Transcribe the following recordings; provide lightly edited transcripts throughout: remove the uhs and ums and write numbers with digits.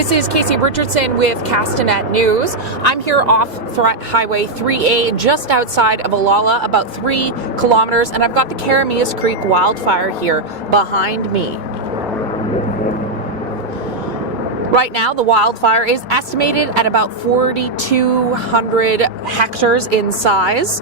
This is Casey Richardson with Castanet News. I'm here off Highway 3A just outside of Olalla, about 3 kilometers, and I've got the Keremeos Creek wildfire here behind me. Right now, the wildfire is estimated at about 4,200 hectares in size.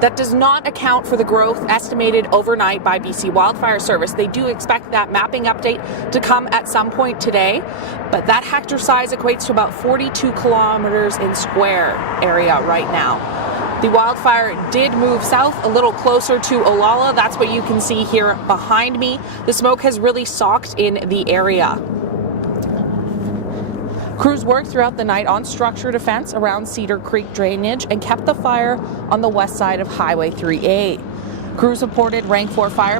That does not account for the growth estimated overnight by BC Wildfire Service. They do expect that mapping update to come at some point today, but that hectare size equates to about 42 kilometers in square area right now. The wildfire did move south a little closer to Olalla. That's what you can see here behind me. The smoke has really socked in the area. Crews worked throughout the night on structure defense around Cedar Creek drainage and kept the fire on the west side of Highway 3A. Crews reported rank 4 fire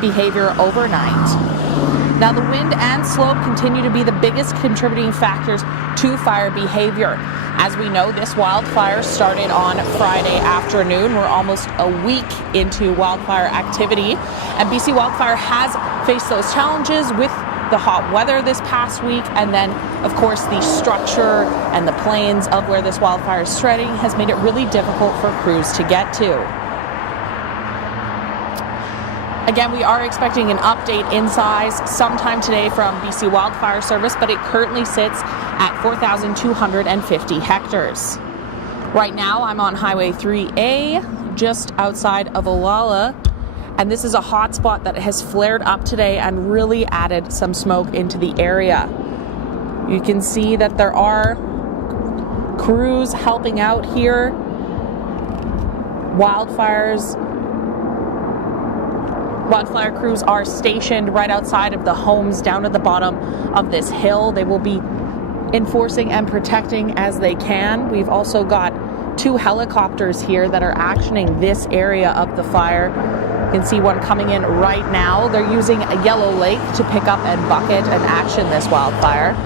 behavior overnight. Now, the wind and slope continue to be the biggest contributing factors to fire behavior. As we know, this wildfire started on Friday afternoon. We're almost a week into wildfire activity, and BC Wildfire has faced those challenges with the hot weather this past week, and then of course the structure and the plains of where this wildfire is spreading has made it really difficult for crews to get to. Again, we are expecting an update in size sometime today from BC Wildfire Service, but it currently sits at 4,250 hectares. Right now I'm on Highway 3A just outside of Olalla, and this is a hot spot that has flared up today and really added some smoke into the area. You can see that there are crews helping out here. Wildfire crews are stationed right outside of the homes down at the bottom of this hill. They will be enforcing and protecting as they can. We've also got 2 helicopters here that are actioning this area of the fire. You can see one coming in right now. They're using a yellow lake to pick up and bucket and action this wildfire.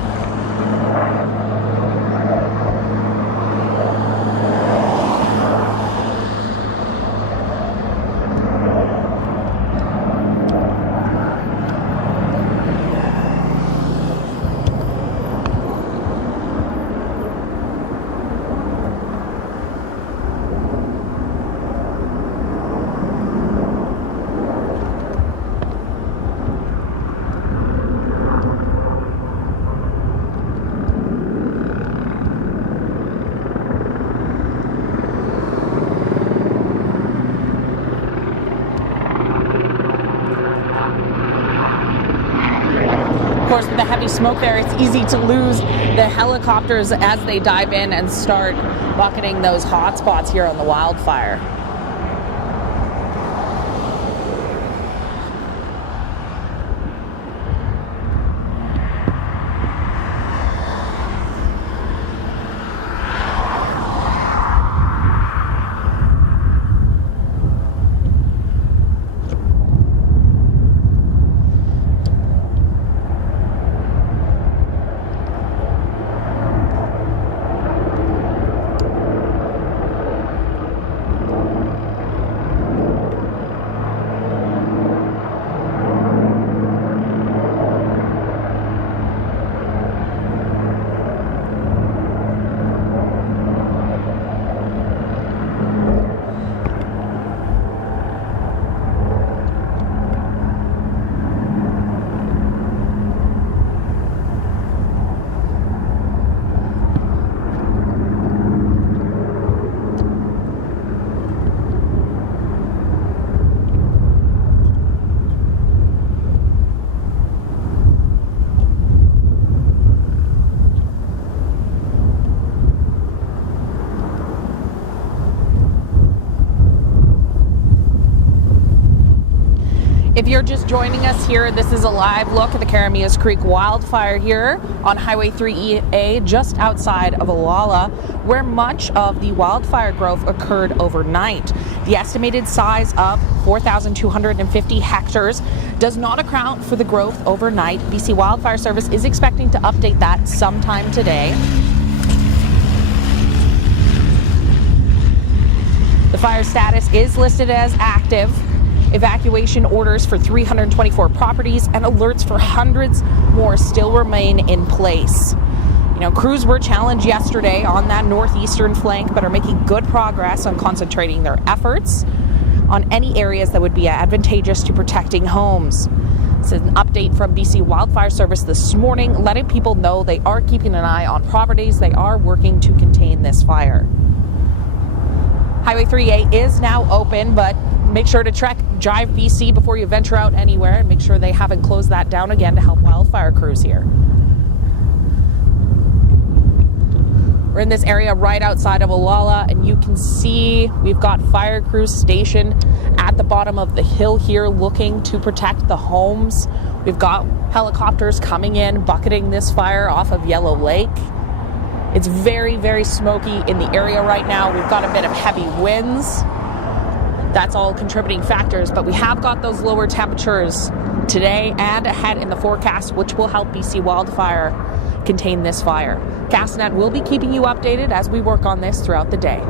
Of course, with the heavy smoke there, it's easy to lose the helicopters as they dive in and start bucketing those hot spots here on the wildfire. If you're just joining us here, this is a live look at the Keremeos Creek wildfire here on Highway 3A just outside of Olalla, where much of the wildfire growth occurred overnight. The estimated size of 4,250 hectares does not account for the growth overnight. BC Wildfire Service is expecting to update that sometime today. The fire status is listed as active. Evacuation orders for 324 properties and alerts for hundreds more still remain in place. Crews were challenged yesterday on that northeastern flank, but are making good progress on concentrating their efforts on any areas that would be advantageous to protecting homes. This is an update from BC Wildfire Service this morning, letting people know they are keeping an eye on properties. They are working to contain this fire. Highway 3A is now open, but make sure to check Drive BC before you venture out anywhere, and make sure they haven't closed that down again to help wildfire crews here. We're in this area right outside of Olalla, and you can see we've got fire crews stationed at the bottom of the hill here looking to protect the homes. We've got helicopters coming in, bucketing this fire off of Yellow Lake. It's very, very smoky in the area right now. We've got a bit of heavy winds. That's all contributing factors, but we have got those lower temperatures today and ahead in the forecast, which will help BC Wildfire contain this fire. Castnet will be keeping you updated as we work on this throughout the day.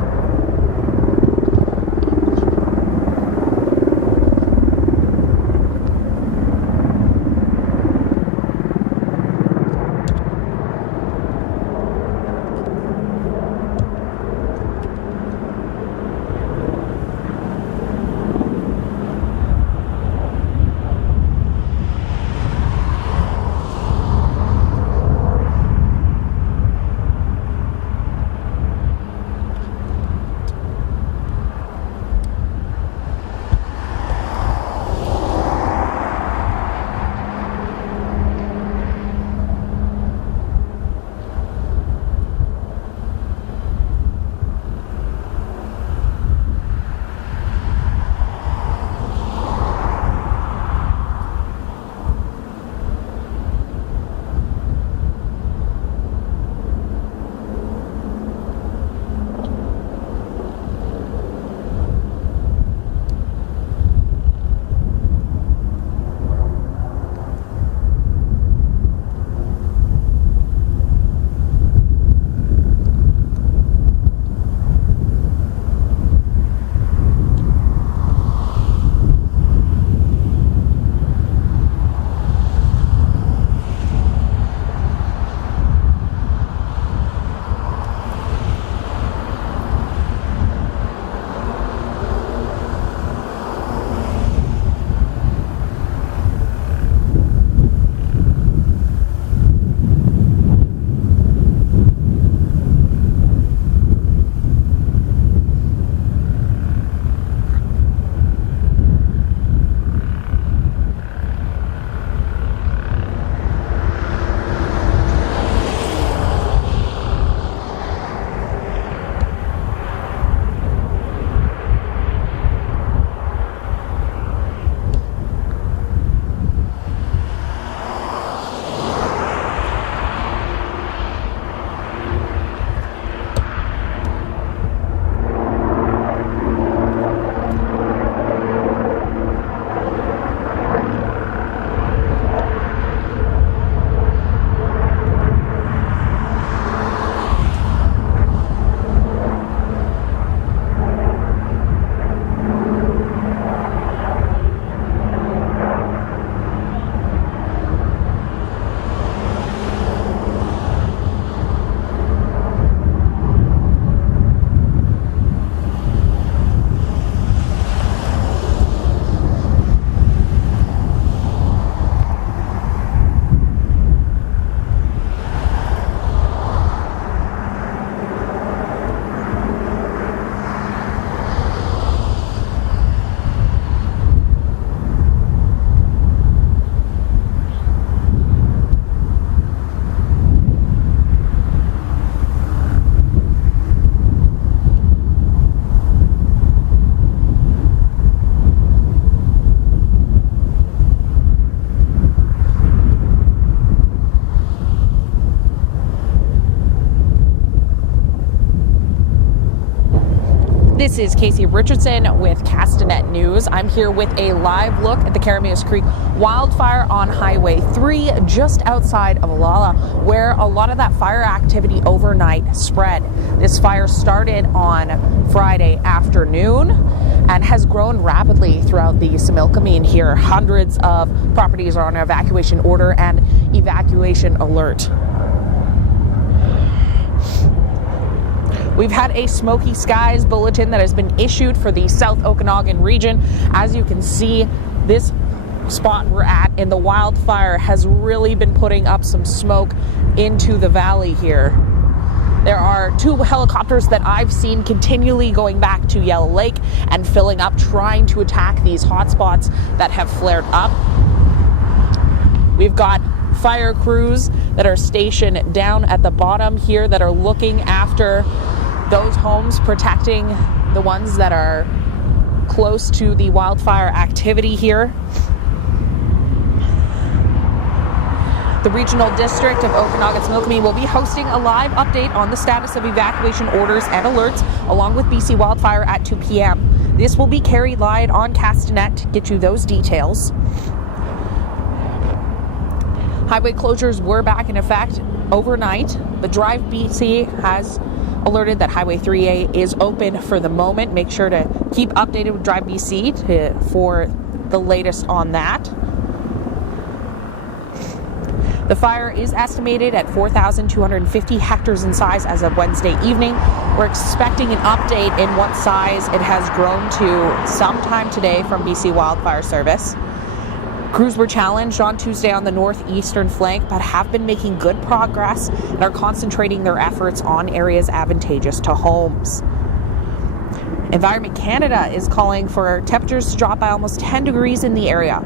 This is Casey Richardson with Castanet News. I'm here with a live look at the Keremeos Creek wildfire on Highway 3 just outside of Olalla, where a lot of that fire activity overnight spread. This fire started on Friday afternoon and has grown rapidly throughout the Similkameen here. Hundreds of properties are on evacuation order and evacuation alert. We've had a smoky skies bulletin that has been issued for the South Okanagan region. As you can see, this spot we're at in the wildfire has really been putting up some smoke into the valley here. There are 2 helicopters that I've seen continually going back to Yellow Lake and filling up, trying to attack these hotspots that have flared up. We've got fire crews that are stationed down at the bottom here that are looking after those homes, protecting the ones that are close to the wildfire activity here. The Regional District of Okanagan-Similkameen will be hosting a live update on the status of evacuation orders and alerts, along with BC Wildfire at 2 p.m. This will be carried live on Castanet to get you those details. Highway closures were back in effect overnight. The Drive BC has alerted that Highway 3A is open for the moment. Make sure to keep updated with Drive BC for the latest on that. The fire is estimated at 4,250 hectares in size as of Wednesday evening. We're expecting an update in what size it has grown to sometime today from BC Wildfire Service. Crews were challenged on Tuesday on the northeastern flank, but have been making good progress and are concentrating their efforts on areas advantageous to homes. Environment Canada is calling for temperatures to drop by almost 10 degrees in the area,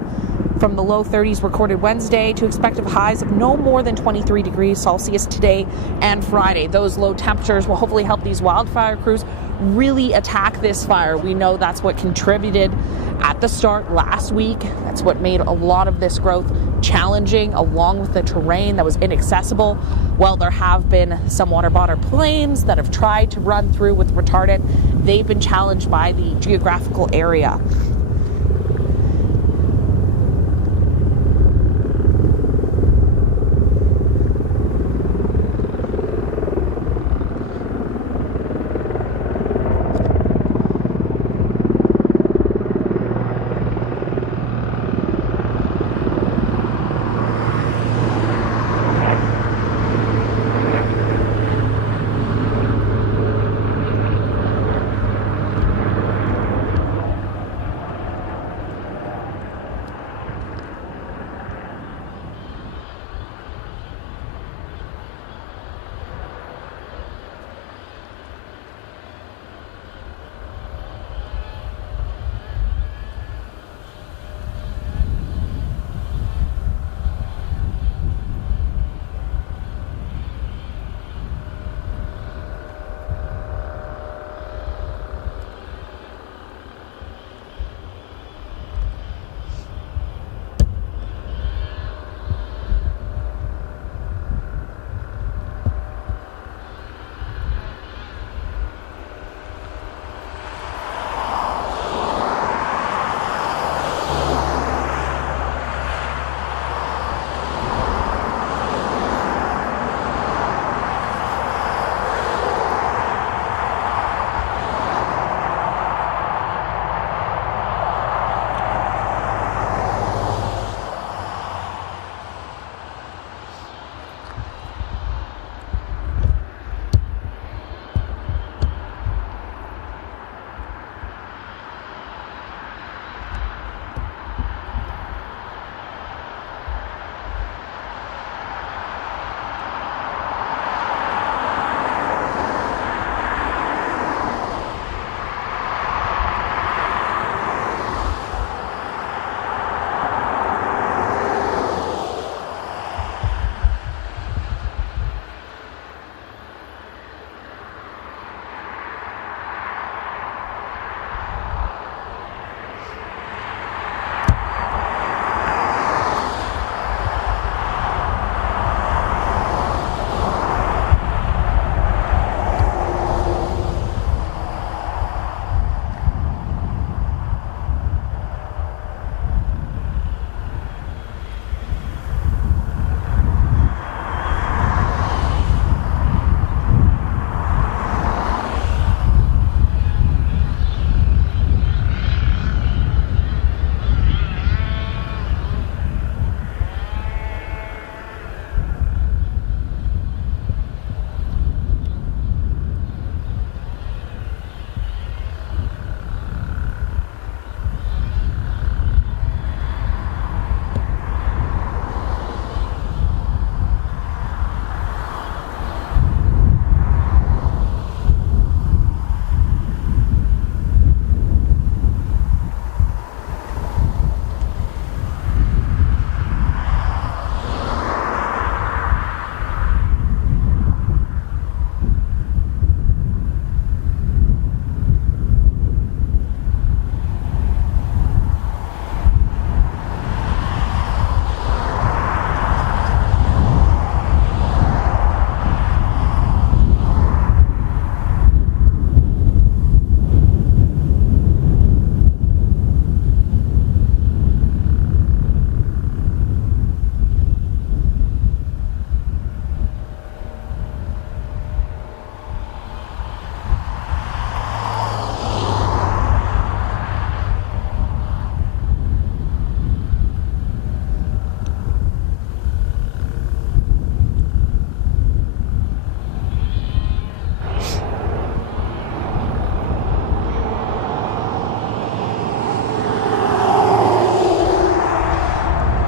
from the low 30s recorded Wednesday to expected highs of no more than 23 degrees Celsius today and Friday. Those low temperatures will hopefully help these wildfire crews really attack this fire. We know that's what contributed at the start last week. That's what made a lot of this growth challenging, along with the terrain that was inaccessible. While there have been some water-bottom planes that have tried to run through with retardant, they've been challenged by the geographical area.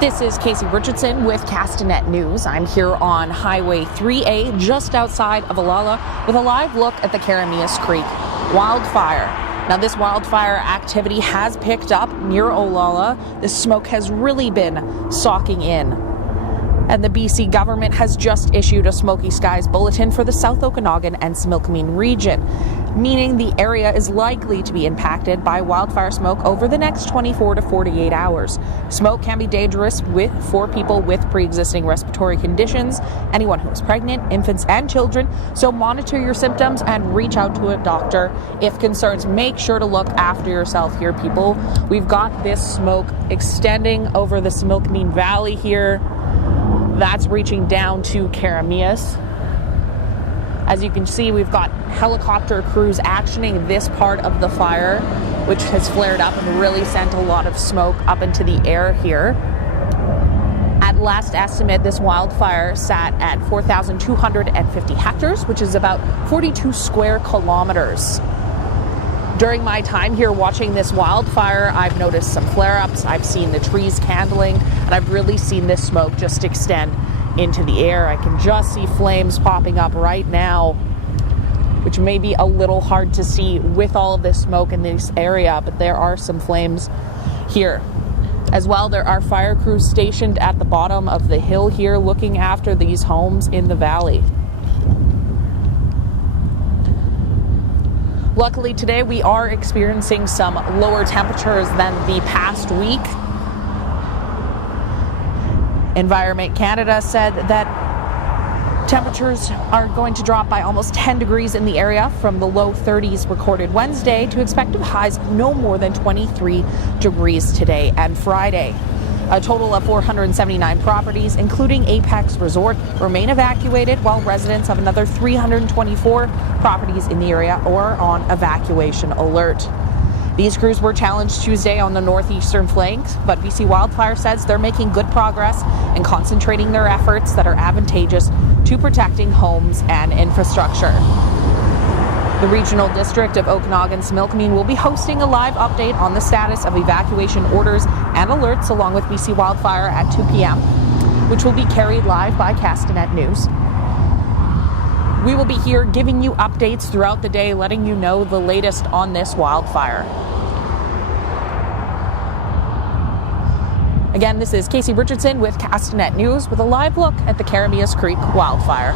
This is Casey Richardson with Castanet News. I'm here on Highway 3A just outside of Olalla with a live look at the Keremeos Creek wildfire. Now, this wildfire activity has picked up near Olalla. The smoke has really been soaking in. And the BC government has just issued a Smoky Skies bulletin for the South Okanagan and Similkameen region, meaning the area is likely to be impacted by wildfire smoke over the next 24 to 48 hours. Smoke can be dangerous for people with pre-existing respiratory conditions, anyone who is pregnant, infants, and children. So monitor your symptoms and reach out to a doctor if concerns. Make sure to look after yourself here, people. We've got this smoke extending over the Similkameen Valley here. That's reaching down to Keremeos. As you can see, we've got helicopter crews actioning this part of the fire, which has flared up and really sent a lot of smoke up into the air here. At last estimate, this wildfire sat at 4,250 hectares, which is about 42 square kilometers. During my time here watching this wildfire, I've noticed some flare-ups, I've seen the trees candling, and I've really seen this smoke just extend into the air. I can just see flames popping up right now, which may be a little hard to see with all of this smoke in this area, but there are some flames here. As well, there are fire crews stationed at the bottom of the hill here looking after these homes in the valley. Luckily today we are experiencing some lower temperatures than the past week. Environment Canada said that temperatures are going to drop by almost 10 degrees in the area from the low 30s recorded Wednesday to expected highs no more than 23 degrees today and Friday. A total of 479 properties, including Apex Resort, remain evacuated, while residents of another 324 properties in the area are on evacuation alert. These crews were challenged Tuesday on the northeastern flank, but BC Wildfire says they're making good progress and concentrating their efforts that are advantageous to protecting homes and infrastructure. The Regional District of Okanagan-Similkameen will be hosting a live update on the status of evacuation orders and alerts along with BC Wildfire at 2 p.m., which will be carried live by Castanet News. We will be here giving you updates throughout the day, letting you know the latest on this wildfire. Again, this is Casey Richardson with Castanet News with a live look at the Keremeos Creek wildfire.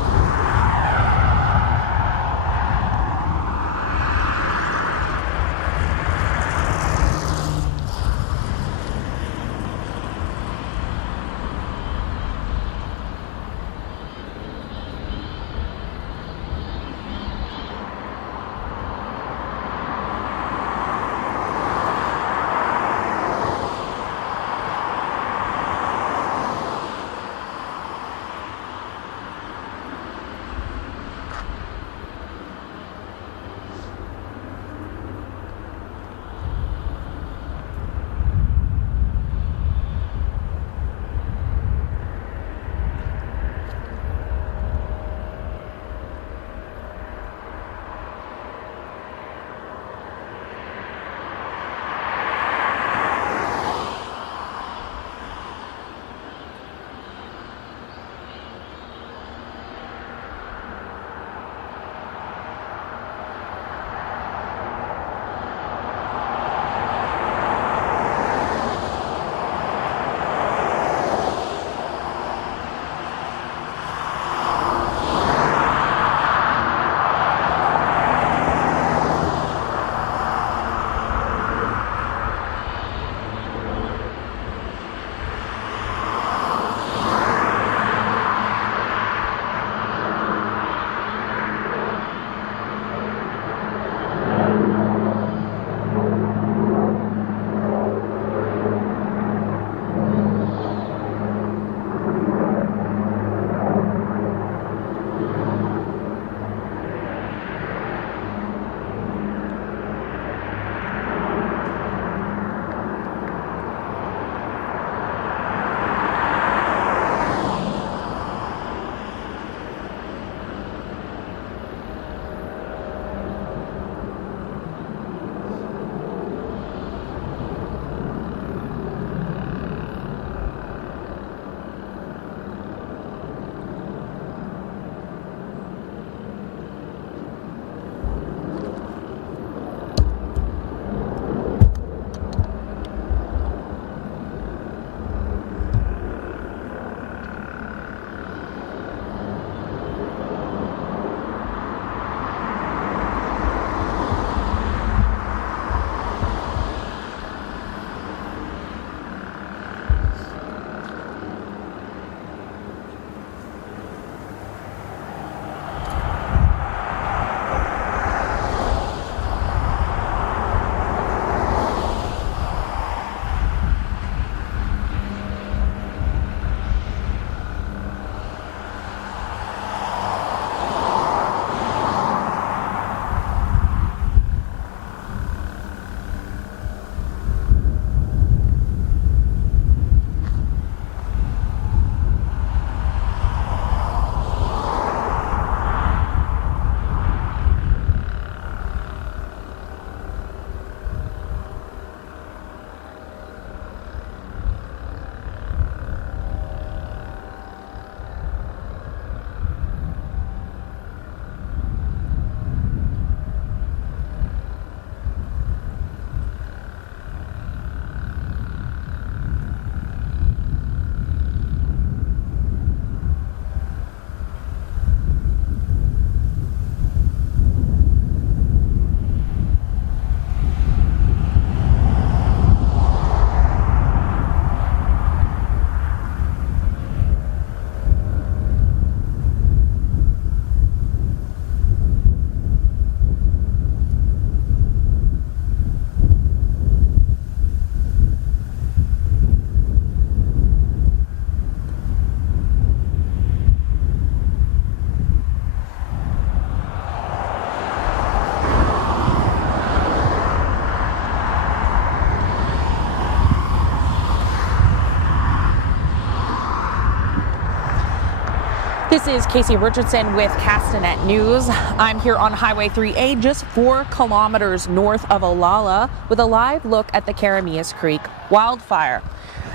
This is Casey Richardson with Castanet News. I'm here on Highway 3A, just 4 kilometers north of Olalla, with a live look at the Keremeos Creek wildfire.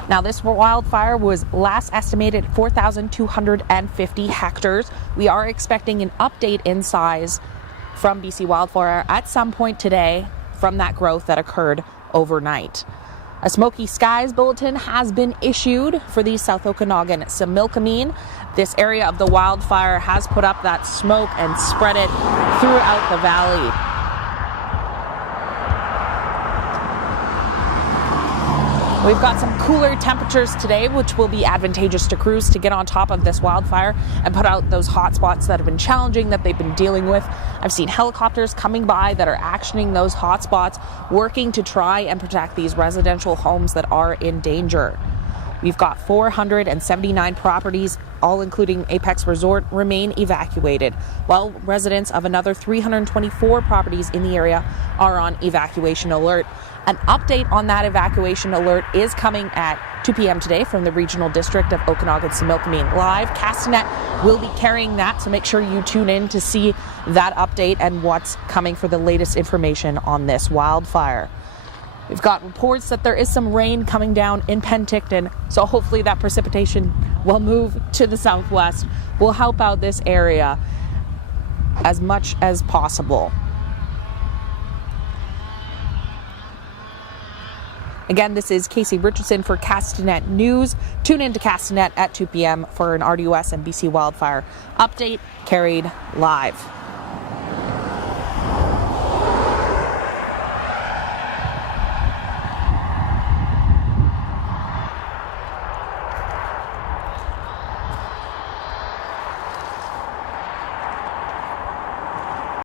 Now, this wildfire was last estimated at 4,250 hectares. We are expecting an update in size from BC Wildfire at some point today from that growth that occurred overnight. A smoky skies bulletin has been issued for the South Okanagan-Similkameen. This area of the wildfire has put up that smoke and spread it throughout the valley. We've got some cooler temperatures today, which will be advantageous to crews to get on top of this wildfire and put out those hot spots that have been challenging, that they've been dealing with. I've seen helicopters coming by that are actioning those hot spots, working to try and protect these residential homes that are in danger. We've got 479 properties, all including Apex Resort, remain evacuated, while residents of another 324 properties in the area are on evacuation alert. An update on that evacuation alert is coming at 2 p.m. today from the Regional District of Okanagan-Similkameen Live. Castanet will be carrying that, so make sure you tune in to see that update and what's coming for the latest information on this wildfire. We've got reports that there is some rain coming down in Penticton, so hopefully that precipitation will move to the southwest, will help out this area as much as possible. Again, this is Casey Richardson for Castanet News. Tune in to Castanet at 2 p.m. for an RDOS and BC Wildfire update carried live.